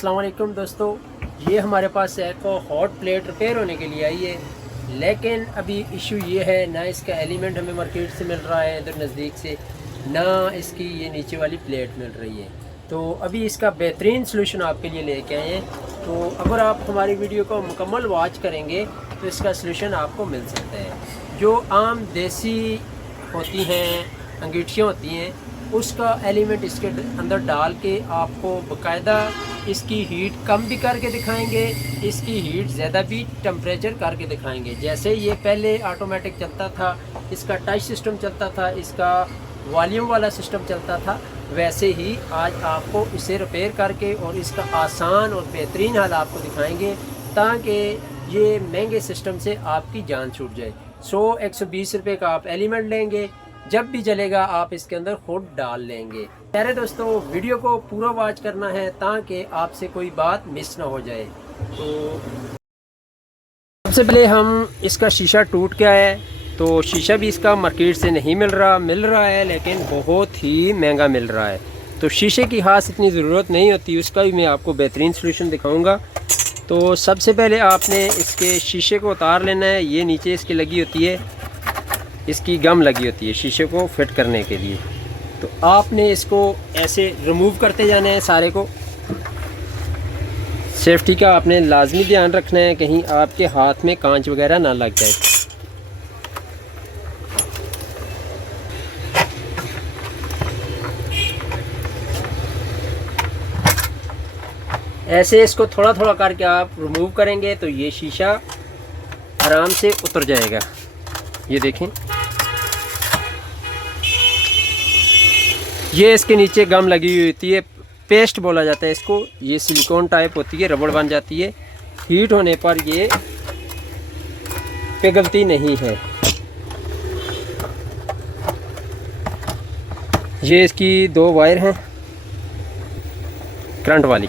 अस्सलाम वालेकुम दोस्तों, ये हमारे पास एक हॉट प्लेट रिपेयर होने के लिए आई है। लेकिन अभी इशू ये है, ना इसका एलिमेंट हमें मार्केट से मिल रहा है इधर नज़दीक से, ना इसकी ये नीचे वाली प्लेट मिल रही है। तो अभी इसका बेहतरीन सलूशन आपके लिए लेके आए हैं। तो अगर आप हमारी वीडियो को मुकम्मल वॉच करेंगे तो इसका सलूशन आपको मिल सकता है। जो आम देसी होती हैं, अंगीठियाँ होती हैं, उसका एलिमेंट इसके अंदर डाल के आपको बाकायदा इसकी हीट कम भी करके दिखाएंगे, इसकी हीट ज़्यादा भी टेम्परेचर करके दिखाएंगे। जैसे ये पहले ऑटोमेटिक चलता था, इसका टच सिस्टम चलता था, इसका वॉल्यूम वाला सिस्टम चलता था, वैसे ही आज आपको इसे रिपेयर करके और इसका आसान और बेहतरीन हाल आपको दिखाएंगे, ताकि ये महंगे सिस्टम से आपकी जान छूट जाए। 100-120 रुपये का आप एलिमेंट लेंगे, जब भी चलेगा आप इसके अंदर खुद डाल लेंगे। प्यारे दोस्तों, वीडियो को पूरा वॉच करना है ताकि आपसे कोई बात मिस ना हो जाए। तो सबसे पहले हम इसका शीशा टूट गया है, तो शीशा भी इसका मार्केट से नहीं मिल रहा है, लेकिन बहुत ही महंगा मिल रहा है। तो शीशे की खास इतनी ज़रूरत नहीं होती, उसका भी मैं आपको बेहतरीन सलूशन दिखाऊंगा। तो सबसे पहले आपने इसके शीशे को उतार लेना है। ये नीचे इसकी लगी होती है, इसकी गम लगी होती है शीशे को फिट करने के लिए। तो आपने इसको ऐसे रिमूव करते जाना है सारे को। सेफ्टी का आपने लाजमी ध्यान रखना है, कहीं आपके हाथ में कांच वगैरह ना लग जाए। ऐसे इसको थोड़ा थोड़ा करके आप रिमूव करेंगे तो ये शीशा आराम से उतर जाएगा। ये देखें, ये इसके नीचे गम लगी हुई होती है, पेस्ट बोला जाता है इसको। ये सिलिकॉन टाइप होती है, रबड़ बन जाती है। हीट होने पर ये पिघलती नहीं है। ये इसकी 2 वायर हैं, करंट वाली,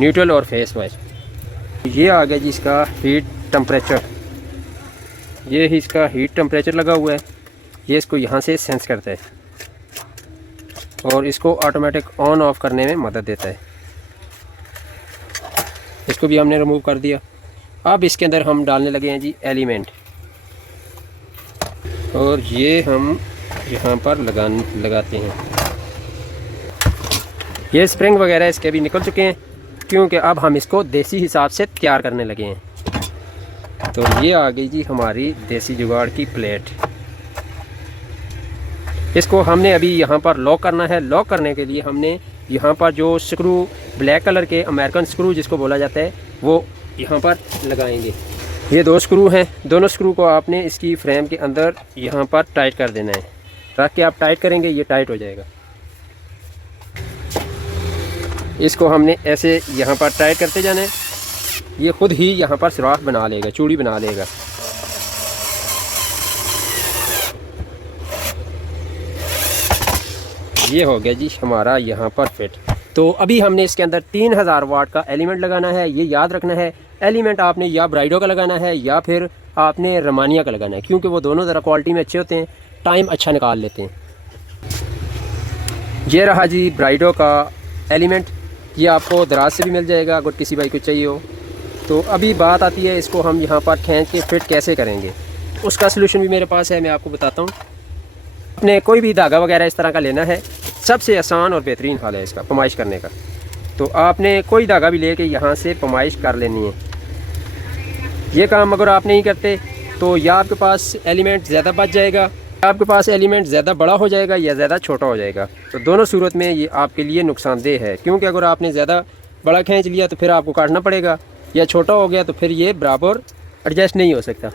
न्यूट्रल और फेस वायर। ये आ गया जी इसका हीट टेम्परेचर। ये ही इसका हीट टेम्परेचर लगा हुआ है। ये इसको यहाँ से सेंस करता है और इसको ऑटोमेटिक ऑन ऑफ करने में मदद देता है। इसको भी हमने रिमूव कर दिया। अब इसके अंदर हम डालने लगे हैं जी एलिमेंट, और ये हम यहाँ पर लगाते हैं। ये स्प्रिंग वगैरह इसके भी निकल चुके हैं, क्योंकि अब हम इसको देसी हिसाब से तैयार करने लगे हैं। तो ये आ गई जी हमारी देसी जुगाड़ की प्लेट। इसको हमने अभी यहाँ पर लॉक करना है। लॉक करने के लिए हमने यहाँ पर जो स्क्रू, ब्लैक कलर के अमेरिकन स्क्रू जिसको बोला जाता है, वो यहाँ पर लगाएंगे। ये 2 स्क्रू हैं, दोनों स्क्रू को आपने इसकी फ्रेम के अंदर यहाँ पर टाइट कर देना है। रख के आप टाइट करेंगे, ये टाइट हो जाएगा। इसको हमने ऐसे यहाँ पर टाइट करते जाना है। ये खुद ही यहाँ पर सुराख बना लेगा, चूड़ी बना लेगा। ये हो गया जी हमारा यहाँ पर फिट। तो अभी हमने इसके अंदर 3000 वाट का एलिमेंट लगाना है। ये याद रखना है, एलिमेंट आपने या ब्राइडो का लगाना है या फिर आपने रमानिया का लगाना है, क्योंकि वो दोनों ज़रा क्वालिटी में अच्छे होते हैं, टाइम अच्छा निकाल लेते हैं। ये रहा जी ब्राइडो का एलिमेंट। ये आपको दराज से भी मिल जाएगा अगर किसी भाई को चाहिए हो। तो अभी बात आती है, इसको हम यहाँ पर खींच के फिट कैसे करेंगे। उसका सलूशन भी मेरे पास है, मैं आपको बताता हूँ। आपने कोई भी धागा वगैरह इस तरह का लेना है, सबसे आसान और बेहतरीन हाल है इसका पमाइश करने का। तो आपने कोई धागा भी लेके यहाँ से पमाइश कर लेनी है। ये काम अगर आप नहीं करते तो या आपके पास एलिमेंट ज़्यादा बच जाएगा, आपके पास एलिमेंट ज़्यादा बड़ा हो जाएगा या ज़्यादा छोटा हो जाएगा। तो दोनों सूरत में ये आपके लिए नुकसानदेह है, क्योंकि अगर आपने ज़्यादा बड़ा खींच लिया तो फिर आपको काटना पड़ेगा, या छोटा हो गया तो फिर ये बराबर एडजस्ट नहीं हो सकता।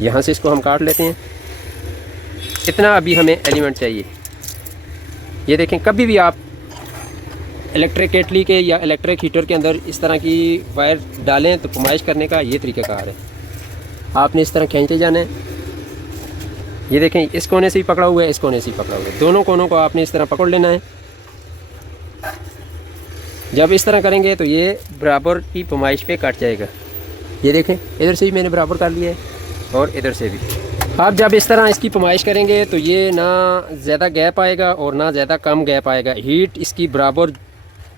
यहाँ से इसको हम काट लेते हैं। इतना अभी हमें एलिमेंट चाहिए। ये देखें, कभी भी आप इलेक्ट्रिक केटली के या इलेक्ट्रिक हीटर के अंदर इस तरह की वायर डालें तो पमाइश करने का ये तरीक़ाकार है। आपने इस तरह खींचते जाना है। ये देखें, इस कोने से ही पकड़ा हुआ है, इस कोने से ही पकड़ा हुआ है, दोनों कोनों को आपने इस तरह पकड़ लेना है। जब इस तरह करेंगे तो ये बराबर की पमाइश पे कट जाएगा। ये देखें, इधर से भी मैंने बराबर कर लिया है और इधर से भी। आप जब इस तरह इसकी पमाइश करेंगे तो ये ना ज़्यादा गैप आएगा और ना ज़्यादा कम गैप आएगा। हीट इसकी बराबर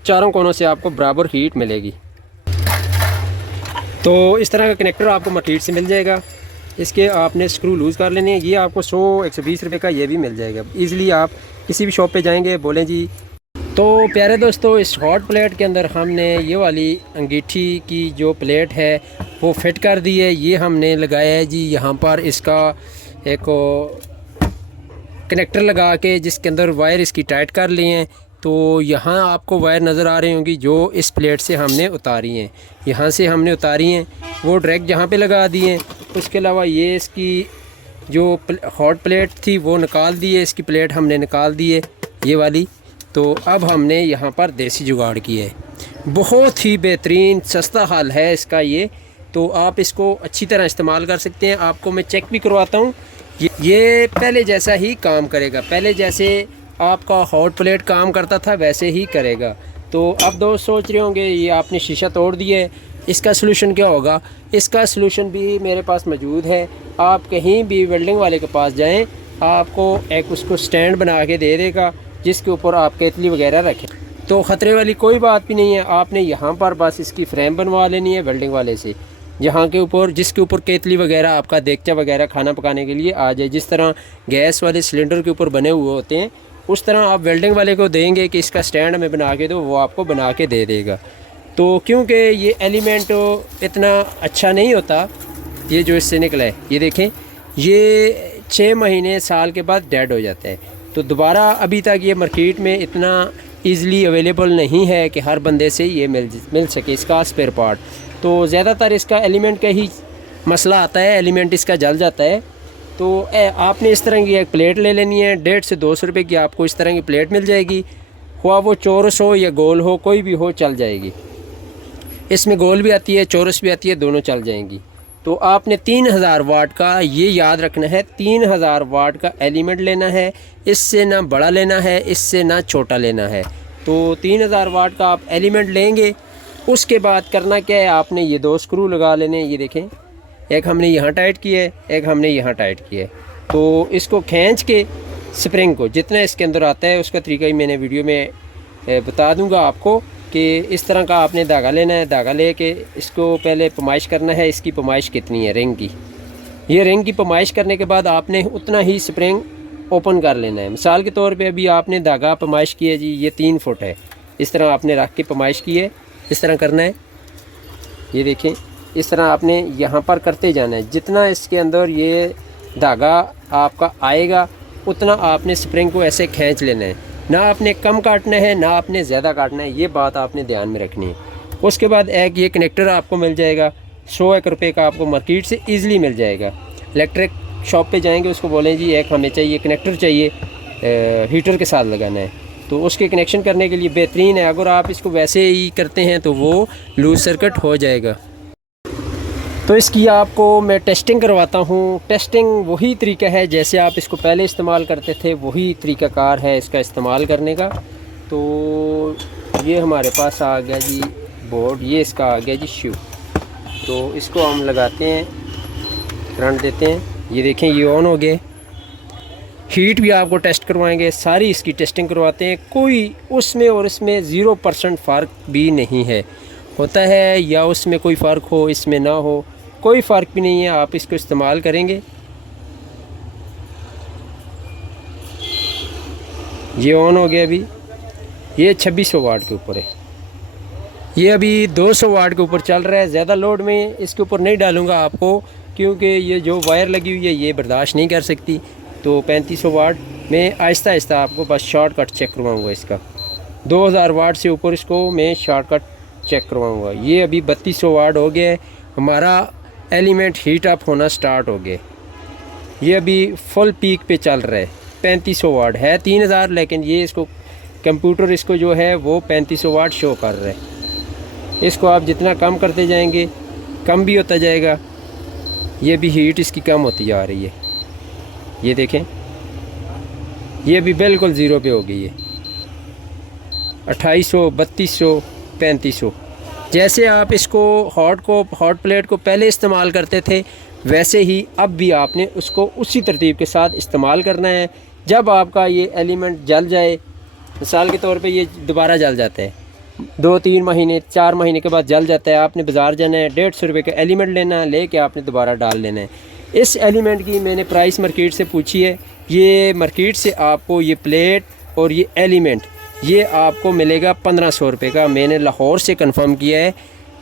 चारों कोनों से आपको बराबर हीट मिलेगी। तो इस तरह का कनेक्टर आपको मार्केट से मिल जाएगा। इसके आपने स्क्रू लूज़ कर लेने हैं। ये आपको 100-120 रुपये का ये भी मिल जाएगा। ईज़िली आप किसी भी शॉप पे जाएंगे, बोलें जी। तो प्यारे दोस्तों, इस हॉट प्लेट के अंदर हमने ये वाली अंगीठी की जो प्लेट है वो फिट कर दी है। ये हमने लगाया है जी यहाँ पर इसका एक कनेक्टर लगा के, जिसके अंदर वायर इसकी टाइट कर लिए हैं। तो यहाँ आपको वायर नज़र आ रही होंगी जो इस प्लेट से हमने उतारी हैं। यहाँ से हमने उतारी हैं, वो डायरेक्ट यहाँ पे लगा दिए हैं। उसके अलावा ये इसकी जो हॉट प्लेट थी वो निकाल दी है, इसकी प्लेट हमने निकाल दी है ये वाली। तो अब हमने यहाँ पर देसी जुगाड़ की है। बहुत ही बेहतरीन सस्ता हल है इसका ये। तो आप इसको अच्छी तरह इस्तेमाल कर सकते हैं। आपको मैं चेक भी करवाता हूँ, ये पहले जैसा ही काम करेगा। पहले जैसे आपका हॉट प्लेट काम करता था वैसे ही करेगा। तो अब दोस्त सोच रहे होंगे ये आपने शीशा तोड़ दिया है, इसका सलूशन क्या होगा? इसका सलूशन भी मेरे पास मौजूद है। आप कहीं भी वेल्डिंग वाले के पास जाएं, आपको एक उसको स्टैंड बना के दे देगा जिसके ऊपर आप केतली वगैरह रखें। तो ख़तरे वाली कोई बात भी नहीं है। आपने यहाँ पर बस इसकी फ्रेम बनवा लेनी है वेल्डिंग वाले से, जहाँ के ऊपर जिसके ऊपर केतली वगैरह आपका देगचा वगैरह खाना पकाने के लिए आ जाए। जिस तरह गैस वाले सिलेंडर के ऊपर बने हुए होते हैं उस तरह आप वेल्डिंग वाले को देंगे कि इसका स्टैंड हमें बना के दो, वो आपको बना के दे देगा। तो क्योंकि ये एलिमेंट इतना अच्छा नहीं होता, ये जो इससे निकला है ये देखें, ये 6 महीने साल के बाद डेड हो जाता है। तो दोबारा अभी तक ये मार्केट में इतना ईज़िली अवेलेबल नहीं है कि हर बंदे से ये मिल सके इसका स्पेयर पार्ट। तो ज़्यादातर इसका एलिमेंट का ही मसला आता है, एलिमेंट इसका जल जाता है। तो आपने इस तरह की एक प्लेट ले लेनी है। 150 से 200 रुपये की आपको इस तरह की प्लेट मिल जाएगी। हुआ वो चौरस हो या गोल हो, कोई भी हो चल जाएगी। इसमें गोल भी आती है, चौरस भी आती है, दोनों चल जाएंगी। तो आपने 3000 वाट का ये याद रखना है, 3000 वाट का एलिमेंट लेना है। इससे ना बड़ा लेना है, इससे ना छोटा लेना है। तो 3000 वाट का आप एलिमेंट लेंगे। उसके बाद करना क्या है, आपने ये 2 स्क्रू लगा लेने। ये देखें, एक हमने यहाँ टाइट किया है, एक हमने यहाँ टाइट किया है। तो इसको खींच के स्प्रिंग को जितना इसके अंदर आता है उसका तरीका ही मैंने वीडियो में बता दूंगा आपको कि इस तरह का आपने धागा लेना है। धागा ले के इसको पहले पमाइश करना है। इसकी पमाइश कितनी है रिंग की, ये रिंग की पमाइश करने के बाद आपने उतना ही स्प्रिंग ओपन कर लेना है। मिसाल के तौर पे अभी आपने धागा पमाइश की है जी, ये 3 फुट है, इस तरह आपने रख के पमाइश की है। इस तरह करना है, ये देखें, इस तरह आपने यहाँ पर करते जाना है। जितना इसके अंदर ये धागा आपका आएगा उतना आपने स्प्रिंग को ऐसे खींच लेना है। ना आपने कम काटना है, ना आपने ज़्यादा काटना है, ये बात आपने ध्यान में रखनी है। उसके बाद एक ये कनेक्टर आपको मिल जाएगा, 100 रुपये का आपको मार्केट से ईज़िली मिल जाएगा। इलेक्ट्रिक शॉप पे जाएंगे, उसको बोलें जी एक हमें चाहिए कनेक्टर चाहिए, हीटर के साथ लगाना है। तो उसके कनेक्शन करने के लिए बेहतरीन है। अगर आप इसको वैसे ही करते हैं तो वो लूज सर्किट हो जाएगा। तो इसकी आपको मैं टेस्टिंग करवाता हूँ। टेस्टिंग वही तरीका है जैसे आप इसको पहले इस्तेमाल करते थे, वही तरीक़ाकार है इसका इस्तेमाल करने का। तो ये हमारे पास आ गया जी बोर्ड, ये इसका आ गया जी शू। तो इसको हम लगाते हैं, करंट देते हैं, ये देखें ये ऑन हो गए। हीट भी आपको टेस्ट करवाएंगे, सारी इसकी टेस्टिंग करवाते हैं। कोई उसमें और इसमें 0% फ़र्क भी नहीं है। होता है या उसमें कोई फ़र्क हो, इसमें ना हो, कोई फ़र्क भी नहीं है। आप इसको इस्तेमाल करेंगे, ये ऑन हो गया। अभी ये 2600 वाट के ऊपर है, ये अभी 200 वाट के ऊपर चल रहा है। ज़्यादा लोड में इसके ऊपर नहीं डालूँगा आपको, क्योंकि ये जो वायर लगी हुई है ये बर्दाश्त नहीं कर सकती। तो 3500 वाट में आहिस्ता आहिस्ता आपको बस शॉर्टकट चेक करवाऊँगा इसका। 2000 वाट से ऊपर इसको मैं शॉर्टकट चेक करवाऊँगा। ये अभी 3200 वाट हो गया है, हमारा एलिमेंट हीट अप होना स्टार्ट हो गए। ये अभी फुल पीक पे चल रहा है। 3500 वाट है, 3000, लेकिन ये इसको कंप्यूटर इसको जो है वो 3500 वाट शो कर रहा है। इसको आप जितना कम करते जाएंगे कम भी होता जाएगा। ये भी हीट इसकी कम होती जा रही है। ये देखें, ये भी बिल्कुल ज़ीरो पे हो गई है। 2800, 3200, 3500। जैसे आप इसको हॉट प्लेट को पहले इस्तेमाल करते थे वैसे ही अब भी आपने उसको उसी तरतीब के साथ इस्तेमाल करना है। जब आपका ये एलिमेंट जल जाए, मिसाल के तौर पे ये दोबारा जल जाता है, 2-3 महीने 4 महीने के बाद जल जाता है, आपने बाज़ार जाना है, 150 रुपये का एलिमेंट लेना है, लेके आपने दोबारा डाल लेना है। इस एलिमेंट की मैंने प्राइस मार्केट से पूछी है, ये मार्केट से आपको ये प्लेट और ये एलिमेंट ये आपको मिलेगा 1500 रुपये का। मैंने लाहौर से कंफर्म किया है,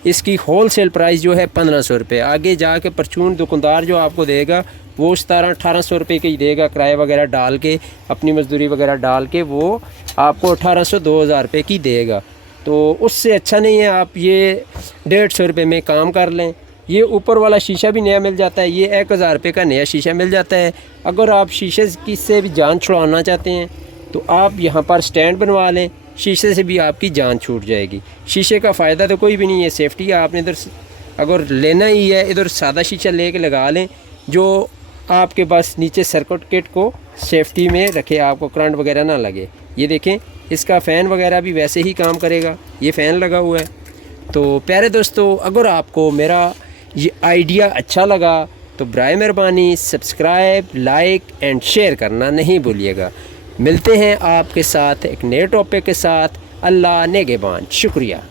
इसकी होल सेल प्राइस जो है 1500 रुपये। आगे जाके परचून दुकानदार जो आपको देगा वो 1700-1800 रुपये की देगा, किराया वगैरह डाल के, अपनी मजदूरी वगैरह डाल के वो आपको 1800-2000 रुपये की देगा। तो उससे अच्छा नहीं है आप ये 150 रुपये में काम कर लें। ये ऊपर वाला शीशा भी नया मिल जाता है, ये 1000 रुपये का नया शीशा मिल जाता है। अगर आप शीशे की से भी जान छुड़वाना चाहते हैं तो आप यहाँ पर स्टैंड बनवा लें, शीशे से भी आपकी जान छूट जाएगी। शीशे का फ़ायदा तो कोई भी नहीं है, सेफ्टी है। आपने इधर अगर लेना ही है इधर सादा शीशा ले कर लगा लें जो आपके पास नीचे सर्किट किट को सेफ्टी में रखे, आपको करंट वगैरह ना लगे। ये देखें, इसका फ़ैन वगैरह भी वैसे ही काम करेगा, ये फ़ैन लगा हुआ है। तो प्यारे दोस्तों, अगर आपको मेरा ये आइडिया अच्छा लगा तो बराए मेहरबानी सब्सक्राइब, लाइक एंड शेयर करना नहीं भूलिएगा। मिलते हैं आपके साथ एक नए टॉपिक के साथ। अल्लाह नेगेबान। शुक्रिया।